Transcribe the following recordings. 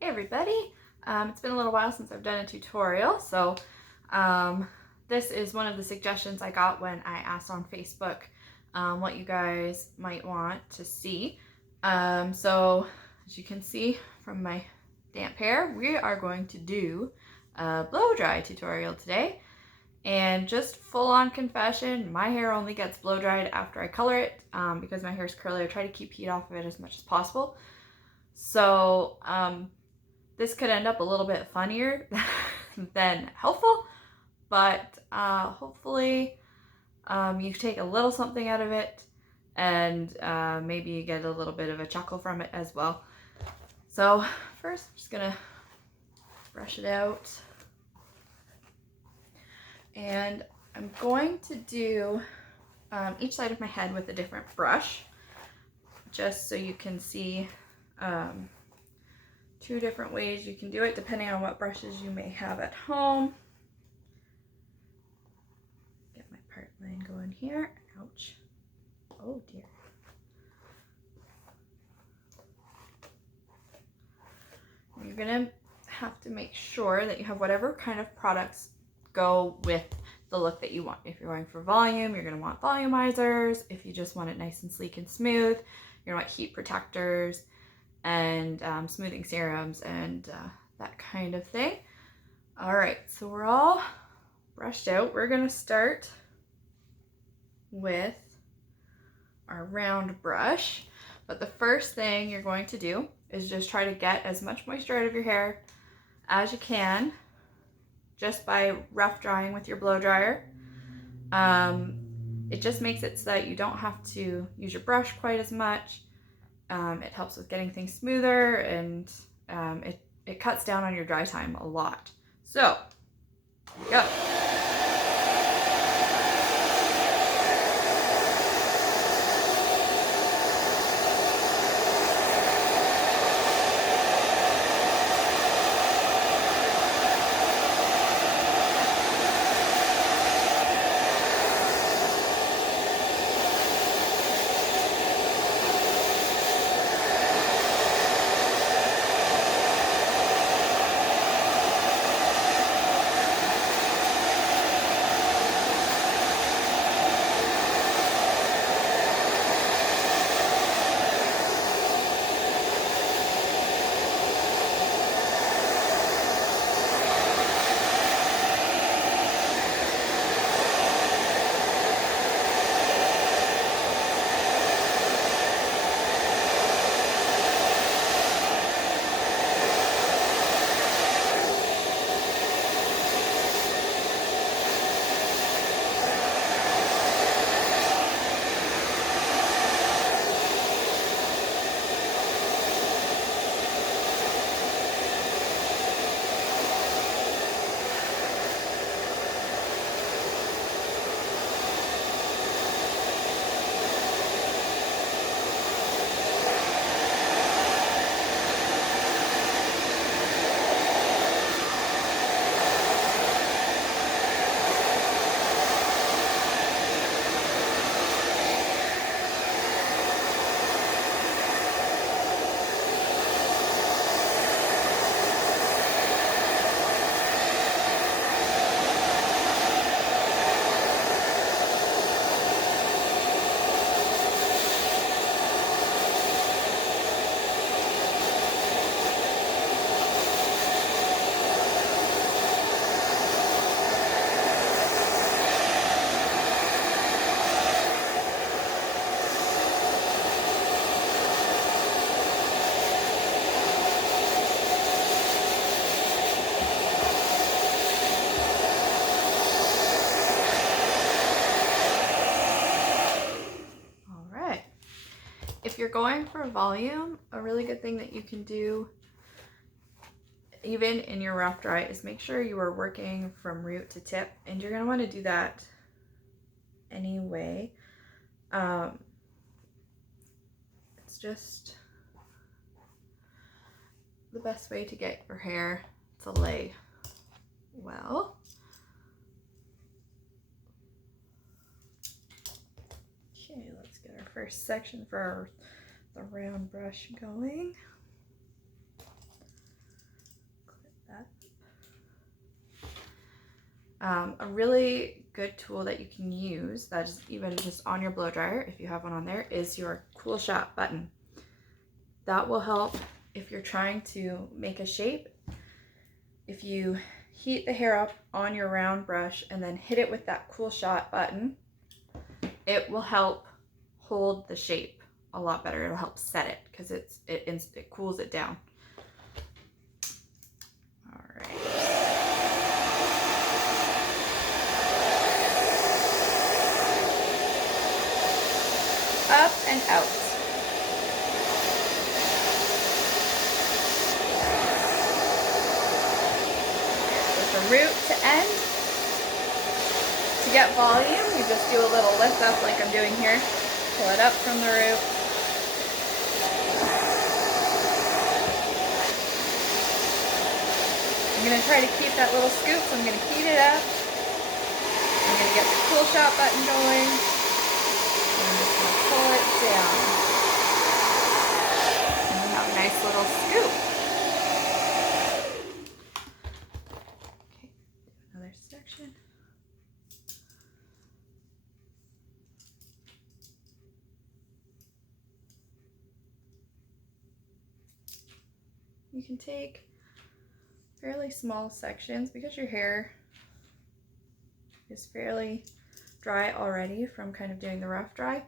Hey everybody! It's been a little while since I've done a tutorial, so this is one of the suggestions I got when I asked on Facebook what you guys might want to see. So as you can see from my damp hair, we are going to do a blow dry tutorial today. And just full-on confession, my hair only gets blow dried after I color it because my hair is curly. I try to keep heat off of it as much as possible. So this could end up a little bit funnier than helpful, but hopefully you take a little something out of it, and maybe you get a little bit of a chuckle from it as well. So first I'm just gonna brush it out, and I'm going to do each side of my head with a different brush, just so you can see two different ways you can do it depending on what brushes you may have at home. Get my part line going here. Ouch. Oh dear. You're gonna have to make sure that you have whatever kind of products go with the look that you want. If you're going for volume, you're gonna want volumizers. If you just want it nice and sleek and smooth, you're gonna want heat protectors and smoothing serums and that kind of thing. All right, so we're all brushed out. We're gonna start with our round brush, but the first thing you're going to do is just try to get as much moisture out of your hair as you can just by rough drying with your blow dryer. It just makes it so that you don't have to use your brush quite as much. It helps with getting things smoother, and it cuts down on your dry time a lot. So, here we go. If you're going for volume, a really good thing that you can do even in your rough dry is make sure you are working from root to tip, and you're going to want to do that anyway. It's just the best way to get your hair to lay well. Okay, let's get our first section for the round brush going. A really good tool that you can use, that is even just on your blow dryer, if you have one on there, is your cool shot button. That will help if you're trying to make a shape. If you heat the hair up on your round brush and then hit it with that cool shot button, it will help hold the shape a lot better. It'll help set it because it cools it down. All right. Up and out. With the root to end. To get volume, you just do a little lift up like I'm doing here. Pull it up from the root. I'm going to try to keep that little scoop, so I'm going to heat it up. I'm going to get the cool shot button going. And I'm just going to pull it down. And we have a nice little scoop. Okay, another section. You can take fairly small sections because your hair is fairly dry already from kind of doing the rough dry.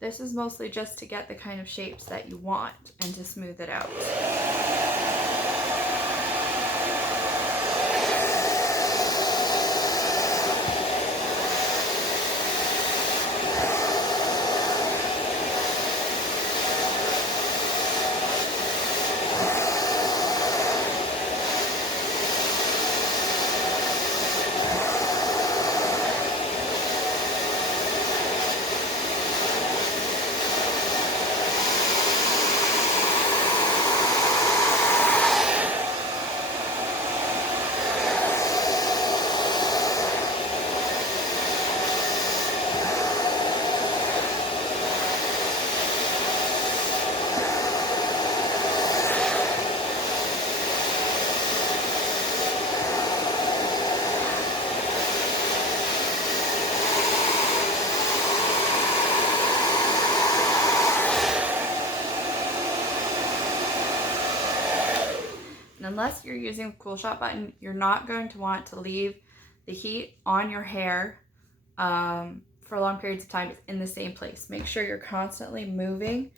This is mostly just to get the kind of shapes that you want and to smooth it out. And unless you're using the cool shot button, you're not going to want to leave the heat on your hair for long periods of time. It's in the same place. Make sure you're constantly moving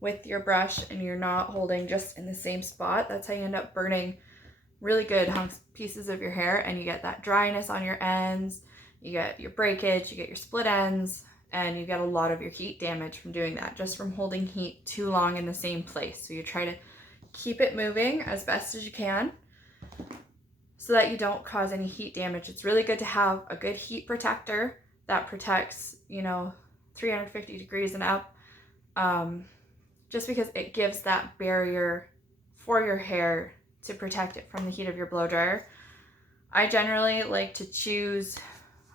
with your brush and you're not holding just in the same spot. That's how you end up burning really good pieces of your hair, and you get that dryness on your ends, you get your breakage, you get your split ends, and you get a lot of your heat damage from doing that, just from holding heat too long in the same place. So you try to keep it moving as best as you can so that you don't cause any heat damage. It's really good to have a good heat protector that protects, 350 degrees and up, just because it gives that barrier for your hair to protect it from the heat of your blow dryer. I generally like to choose,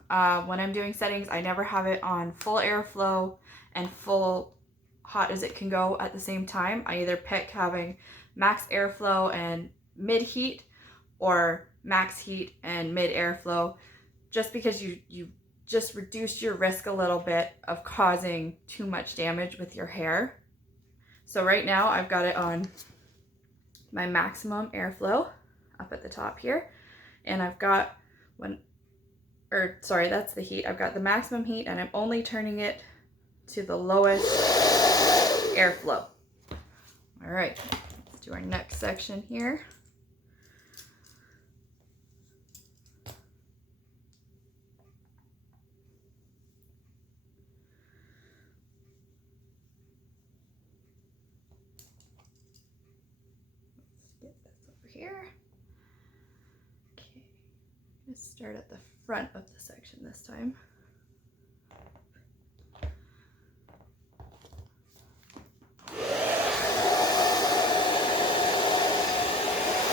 when I'm doing settings, I never have it on full airflow and full hot as it can go at the same time. I either pick having max airflow and mid heat, or max heat and mid airflow, just because you just reduce your risk a little bit of causing too much damage with your hair. So right now I've got it on my maximum airflow up at the top here, and I've got that's the heat. I've got the maximum heat, and I'm only turning it to the lowest airflow. All right, let's do our next section here. Let's get this over here. Okay, I'm gonna start at the front of the section this time.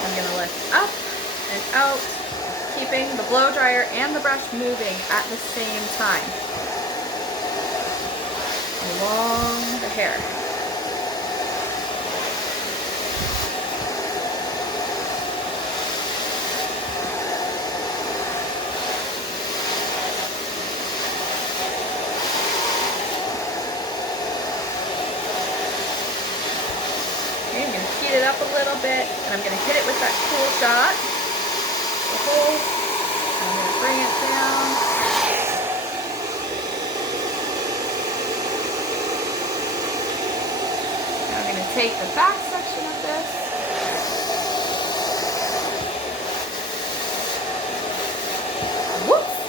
I'm gonna lift up and out, keeping the blow dryer and the brush moving at the same time along the hair. heat it up a little bit, and I'm going to hit it with that cool shot. The whole, I'm going to bring it down. Now I'm going to take the back section of this. Whoops!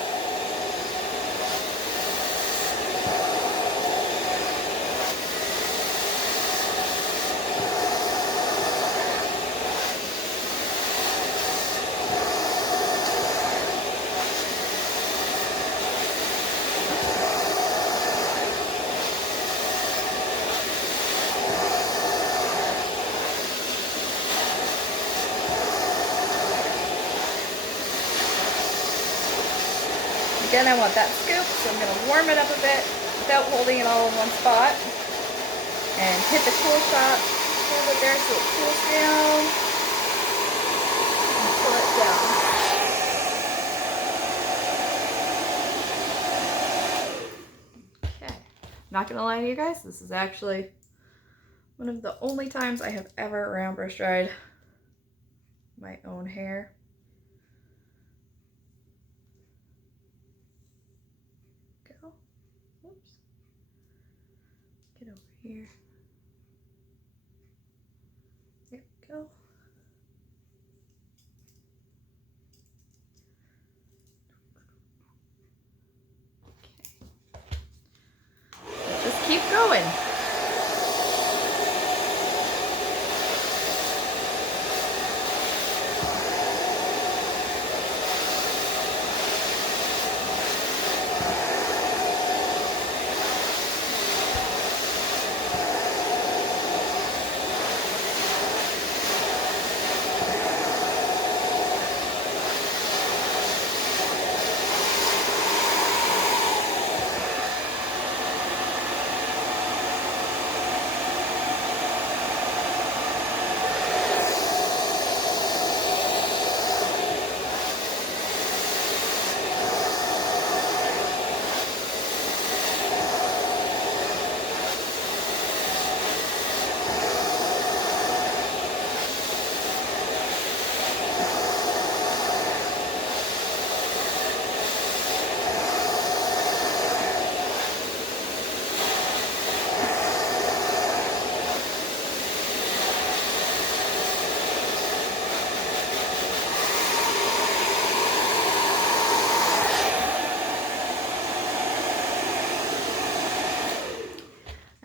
Again, I want that scoop, so I'm going to warm it up a bit without holding it all in one spot. And hit the cool shot, hold it there so it cools down, and pull it down. Okay, not going to lie to you guys, this is actually one of the only times I have ever round brush dried my own hair. Oops. Get over here. There we go. Okay. Just keep going.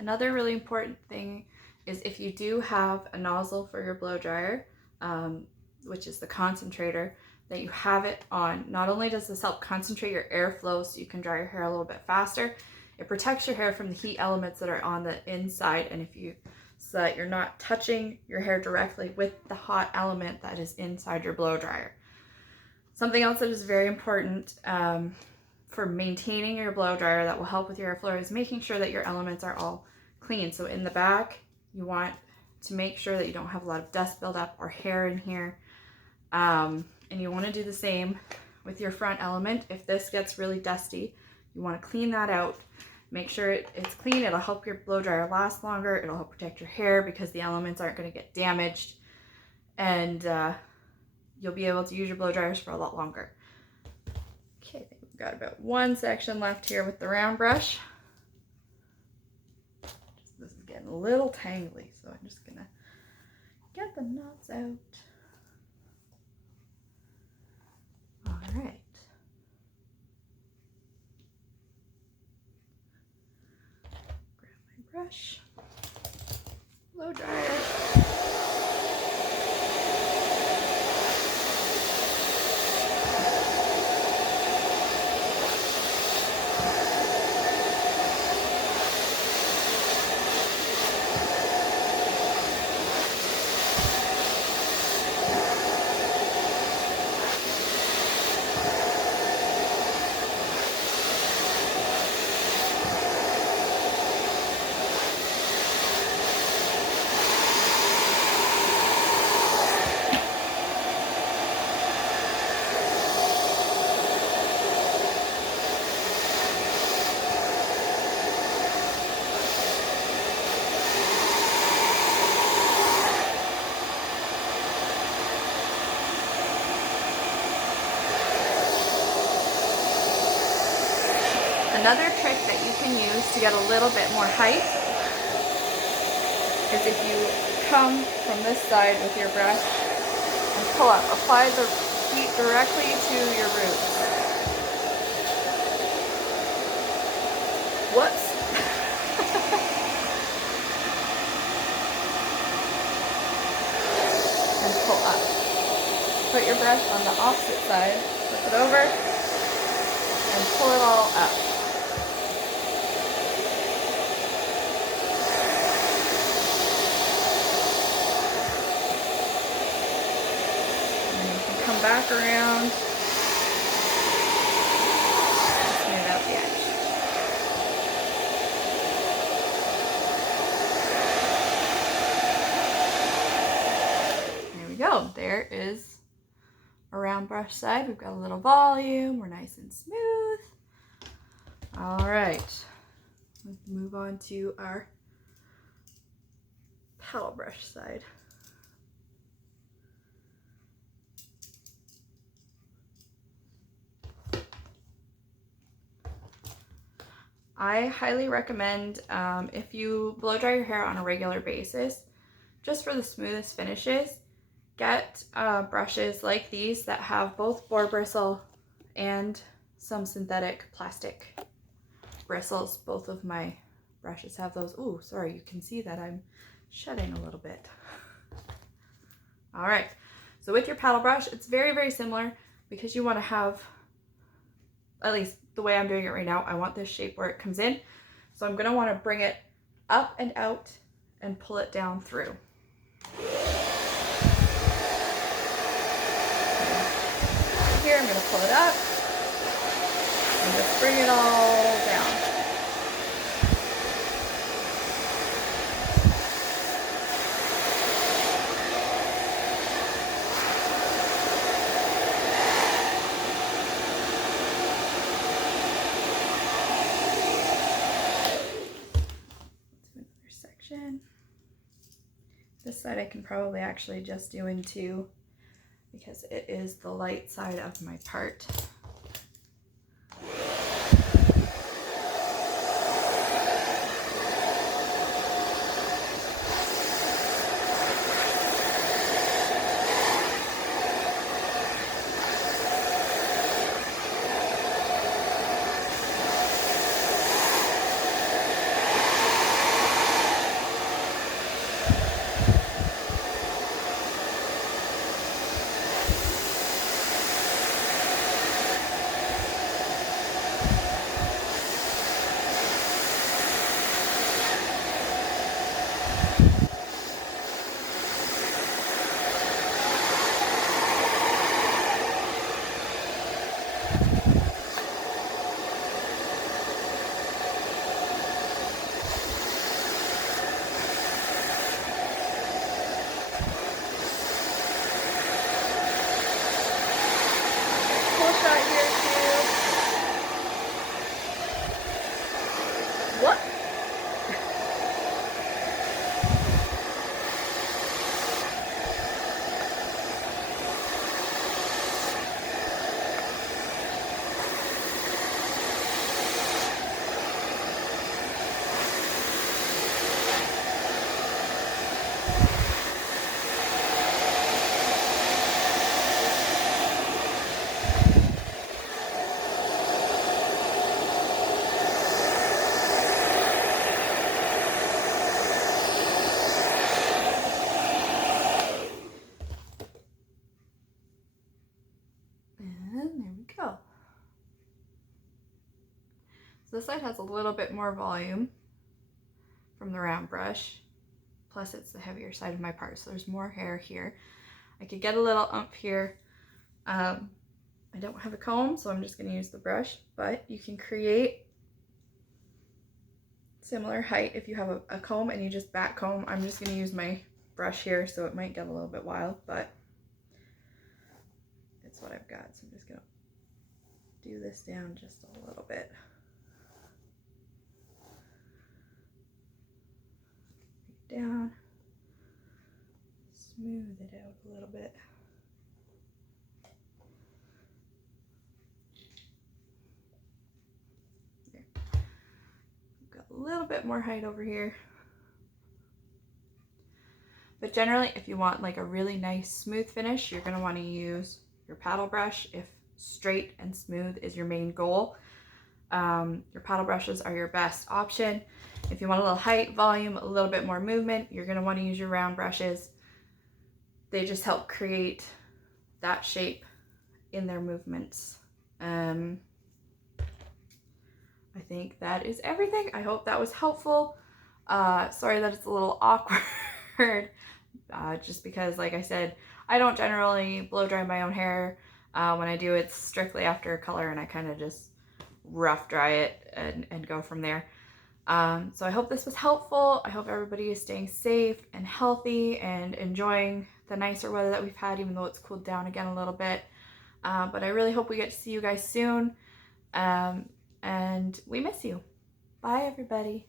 Another really important thing is if you do have a nozzle for your blow dryer, which is the concentrator, that you have it on. Not only does this help concentrate your airflow so you can dry your hair a little bit faster, it protects your hair from the heat elements that are on the inside, and so that you're not touching your hair directly with the hot element that is inside your blow dryer. Something else that is very important for maintaining your blow dryer that will help with your airflow is making sure that your elements are all clean. So in the back, you want to make sure that you don't have a lot of dust buildup or hair in here. And you want to do the same with your front element. If this gets really dusty, you want to clean that out. Make sure it's clean. It'll help your blow dryer last longer. It'll help protect your hair because the elements aren't going to get damaged. And you'll be able to use your blow dryers for a lot longer. Okay, I think we've got about one section left here with the round brush. This is getting a little tangly, so I'm just gonna get the knots out. All right. Grab my brush, blow dryer. Another trick that you can use to get a little bit more height is if you come from this side with your brush and pull up. Apply the heat directly to your roots. Whoops. And pull up. Put your brush on the opposite side, flip it over, and pull it all up. Come back around, smooth out the edge. There we go. There is a round brush side. We've got a little volume. We're nice and smooth. All right. Let's move on to our paddle brush side. I highly recommend if you blow dry your hair on a regular basis, just for the smoothest finishes, get brushes like these that have both boar bristle and some synthetic plastic bristles. Both of my brushes have those. Ooh, sorry, you can see that I'm shedding a little bit. All right, so with your paddle brush, it's very, very similar because you want to have, at least the way I'm doing it right now, I want this shape where it comes in. So I'm going to want to bring it up and out and pull it down through. Here I'm going to pull it up and just bring it all down. This side I can probably actually just do in two because it is the light side of my part. What? So this side has a little bit more volume from the round brush, plus it's the heavier side of my part, so there's more hair here. I could get a little ump here. I don't have a comb, so I'm just going to use the brush, but you can create similar height if you have a comb and you just back comb. I'm just going to use my brush here, so it might get a little bit wild, but it's what I've got. So I'm just going to do this down just a little bit. Down, smooth it out a little bit. There. bit more height over here. But generally, if you want like a really nice smooth finish, you're gonna wanna use your paddle brush if straight and smooth is your main goal. Your paddle brushes are your best option. If you want a little height, volume, a little bit more movement, you're gonna wanna use your round brushes. They just help create that shape in their movements. I think that is everything. I hope that was helpful. Sorry that it's a little awkward, just because, like I said, I don't generally blow dry my own hair. When I do, it's strictly after a color, and I kind of just rough dry it and go from there. So I hope this was helpful. I hope everybody is staying safe and healthy and enjoying the nicer weather that we've had, even though it's cooled down again a little bit. But I really hope we get to see you guys soon. And we miss you. Bye, everybody.